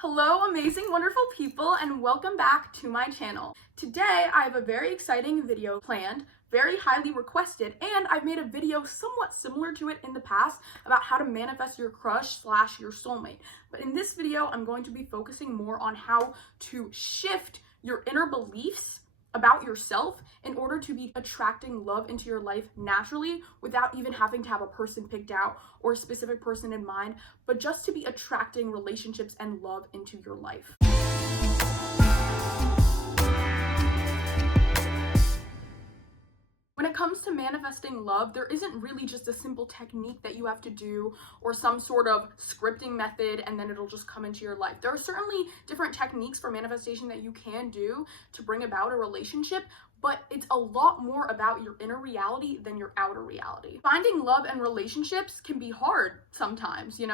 Hello, amazing, wonderful people, and welcome back to my channel. Today, I have a very exciting video planned, very highly requested, and I've made a video somewhat similar to it in the past about how to manifest your crush / your soulmate. But in this video, I'm going to be focusing more on how to shift your inner beliefs about yourself in order to be attracting love into your life naturally without even having to have a person picked out or a specific person in mind, but just to be attracting relationships and love into your life. When it comes to manifesting love, there isn't really just a simple technique that you have to do or some sort of scripting method and then it'll just come into your life. There are certainly different techniques for manifestation that you can do to bring about a relationship, but it's a lot more about your inner reality than your outer reality. Finding love and relationships can be hard sometimes, you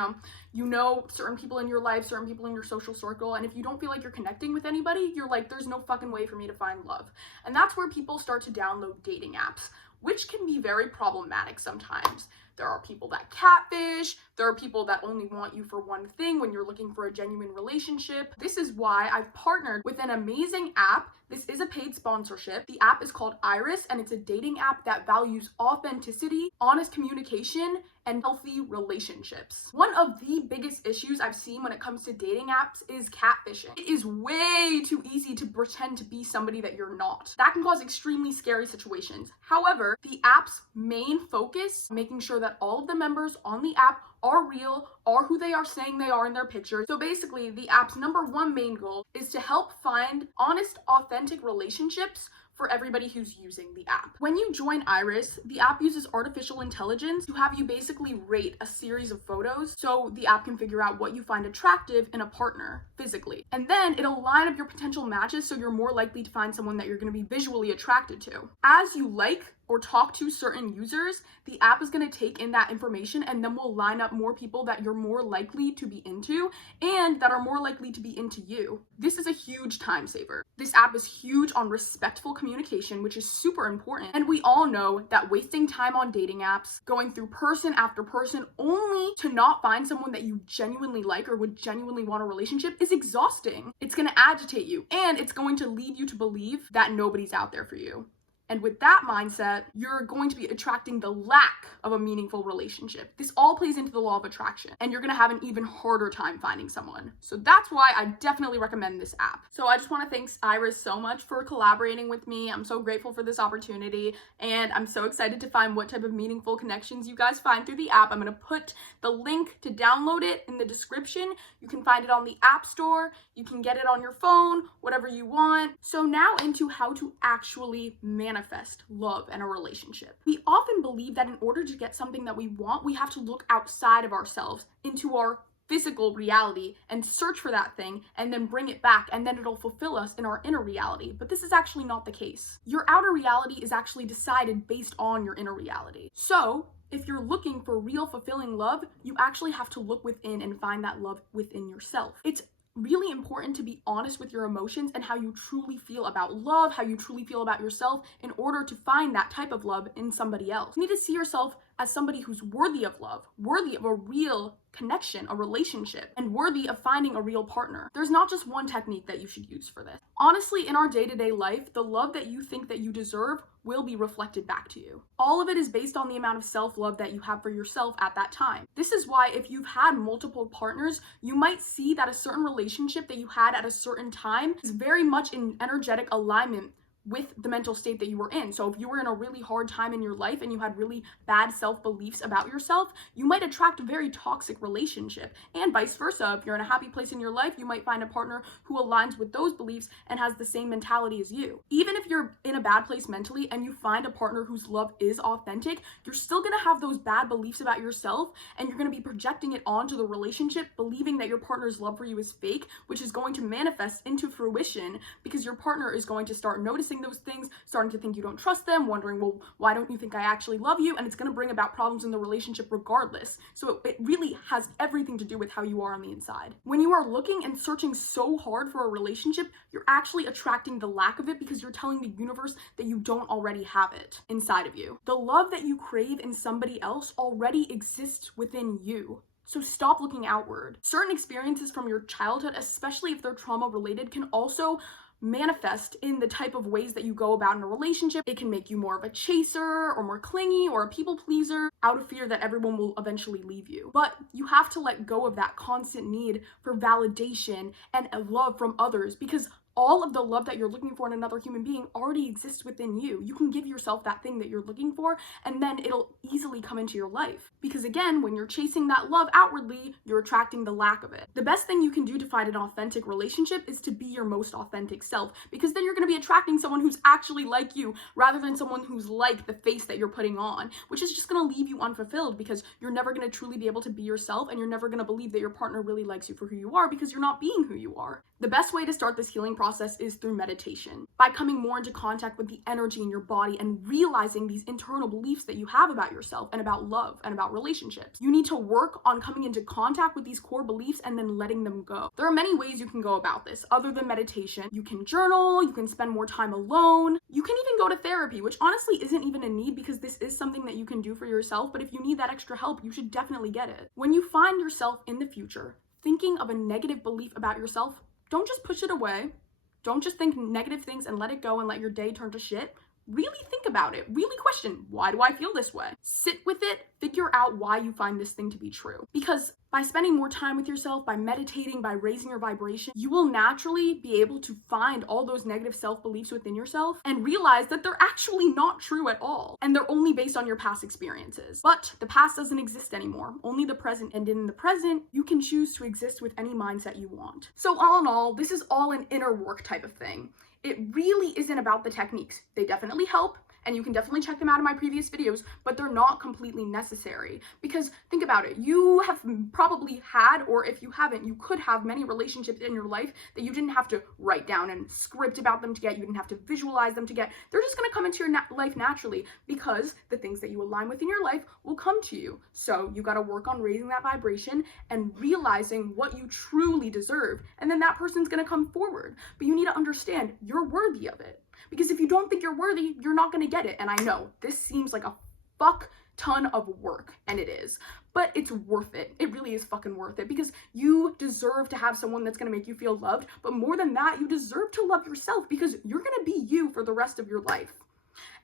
know certain people in your life, certain people in your social circle, and if you don't feel like you're connecting with anybody, you're like, there's no fucking way for me to find love. And that's where people start to download dating apps, which can be very problematic sometimes. There are people that catfish, there are people that only want you for one thing when you're looking for a genuine relationship. This is why I've partnered with an amazing app. This is a paid sponsorship. The app is called Iris, and it's a dating app that values authenticity, honest communication, and healthy relationships. One of the biggest issues I've seen when it comes to dating apps is catfishing. It is way too easy to pretend to be somebody that you're not. That can cause extremely scary situations. However, the app's main focus, making sure that all of the members on the app are real, are who they are saying they are in their pictures. So basically, the app's #1 main goal is to help find honest, authentic relationships for everybody who's using the app. When you join Iris, the app uses artificial intelligence to have you basically rate a series of photos so the app can figure out what you find attractive in a partner physically. And then it'll line up your potential matches so you're more likely to find someone that you're going to be visually attracted to. As you like or talk to certain users, the app is going to take in that information and then will line up more people that you're more likely to be into and that are more likely to be into you. This is a huge time saver. This app is huge on respectful communication, which is super important. And we all know that wasting time on dating apps, going through person after person only to not find someone that you genuinely like or would genuinely want a relationship is exhausting. It's going to agitate you and it's going to lead you to believe that nobody's out there for you. And with that mindset, you're going to be attracting the lack of a meaningful relationship. This all plays into the law of attraction, and you're gonna have an even harder time finding someone. So that's why I definitely recommend this app. So I just wanna thank Iris so much for collaborating with me. I'm so grateful for this opportunity, and I'm so excited to find what type of meaningful connections you guys find through the app. I'm gonna put the link to download it in the description. You can find it on the App Store. You can get it on your phone, whatever you want. So now into how to actually manifest love and a relationship. We often believe that in order to get something that we want, we have to look outside of ourselves into our physical reality and search for that thing and then bring it back, and then it'll fulfill us in our inner reality. But this is actually not the case. Your outer reality is actually decided based on your inner reality. So if you're looking for real fulfilling love, you actually have to look within and find that love within yourself. It's really important to be honest with your emotions and how you truly feel about love, how you truly feel about yourself in order to find that type of love in somebody else. You need to see yourself as somebody who's worthy of love, worthy of a real connection, a relationship, and worthy of finding a real partner. There's not just one technique that you should use for this. Honestly, in our day-to-day life, the love that you think that you deserve will be reflected back to you. All of it is based on the amount of self-love that you have for yourself at that time. This is why if you've had multiple partners, you might see that a certain relationship that you had at a certain time is very much in energetic alignment with the mental state that you were in. So if you were in a really hard time in your life and you had really bad self-beliefs about yourself, you might attract a very toxic relationship. And vice versa, if you're in a happy place in your life, you might find a partner who aligns with those beliefs and has the same mentality as you. Even if you're in a bad place mentally and you find a partner whose love is authentic, you're still gonna have those bad beliefs about yourself, and you're gonna be projecting it onto the relationship, believing that your partner's love for you is fake, which is going to manifest into fruition because your partner is going to start noticing those things, starting to think you don't trust them, wondering, well, why don't you think I actually love you? And it's going to bring about problems in the relationship regardless. So it really has everything to do with how you are on the inside. When you are looking and searching so hard for a relationship, you're actually attracting the lack of it because you're telling the universe that you don't already have it inside of you. The love that you crave in somebody else already exists within you. So stop looking outward. Certain experiences from your childhood, especially if they're trauma related, can also manifest in the type of ways that you go about in a relationship. It can make you more of a chaser or more clingy or a people pleaser out of fear that everyone will eventually leave you. But you have to let go of that constant need for validation and love from others, because all of the love that you're looking for in another human being already exists within you. You can give yourself that thing that you're looking for, and then it'll easily come into your life. Because again, when you're chasing that love outwardly, you're attracting the lack of it. The best thing you can do to find an authentic relationship is to be your most authentic self, because then you're going to be attracting someone who's actually like you, rather than someone who's like the face that you're putting on, which is just going to leave you unfulfilled, because you're never going to truly be able to be yourself, and you're never going to believe that your partner really likes you for who you are, because you're not being who you are. The best way to start this healing process is through meditation. By coming more into contact with the energy in your body and realizing these internal beliefs that you have about yourself and about love and about relationships. You need to work on coming into contact with these core beliefs and then letting them go. There are many ways you can go about this other than meditation. You can journal, you can spend more time alone, you can even go to therapy, which honestly isn't even a need because this is something that you can do for yourself, but if you need that extra help, you should definitely get it. When you find yourself in the future thinking of a negative belief about yourself, don't just push it away. Don't just think negative things and let it go and let your day turn to shit. Really think about it. Really question, why do I feel this way? Sit with it, figure out why you find this thing to be true. Because by spending more time with yourself, by meditating, by raising your vibration, you will naturally be able to find all those negative self-beliefs within yourself and realize that they're actually not true at all. And they're only based on your past experiences. But the past doesn't exist anymore, only the present. And in the present, you can choose to exist with any mindset you want. So all in all, this is all an inner work type of thing. It really isn't about the techniques. They definitely help, and you can definitely check them out in my previous videos, but they're not completely necessary. Because think about it, you have probably had, or if you haven't, you could have many relationships in your life that you didn't have to write down and script about them to get, you didn't have to visualize them to get. They're just gonna come into your life naturally, because the things that you align with in your life will come to you. So you gotta work on raising that vibration and realizing what you truly deserve, and then that person's gonna come forward. But you need to understand you're worthy of it. Because if you don't think you're worthy, you're not gonna get it. And I know this seems like a fuck ton of work, and it is, but it's worth it. It really is fucking worth it, because you deserve to have someone that's gonna make you feel loved, but more than that, you deserve to love yourself, because you're gonna be you for the rest of your life.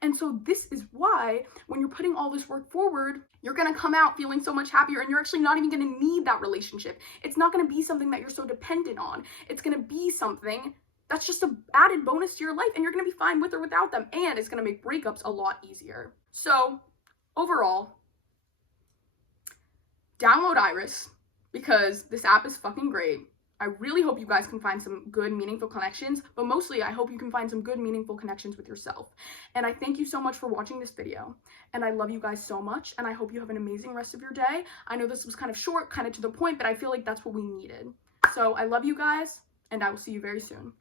And so this is why when you're putting all this work forward, you're gonna come out feeling so much happier, and you're actually not even gonna need that relationship. It's not gonna be something that you're so dependent on. It's gonna be something that's just an added bonus to your life, and you're gonna be fine with or without them, and it's gonna make breakups a lot easier. So overall, download Iris, because this app is fucking great. I really hope you guys can find some good, meaningful connections, but mostly I hope you can find some good, meaningful connections with yourself. And I thank you so much for watching this video, and I love you guys so much, and I hope you have an amazing rest of your day. I know this was kind of short, kind of to the point, but I feel like that's what we needed. So I love you guys, and I will see you very soon.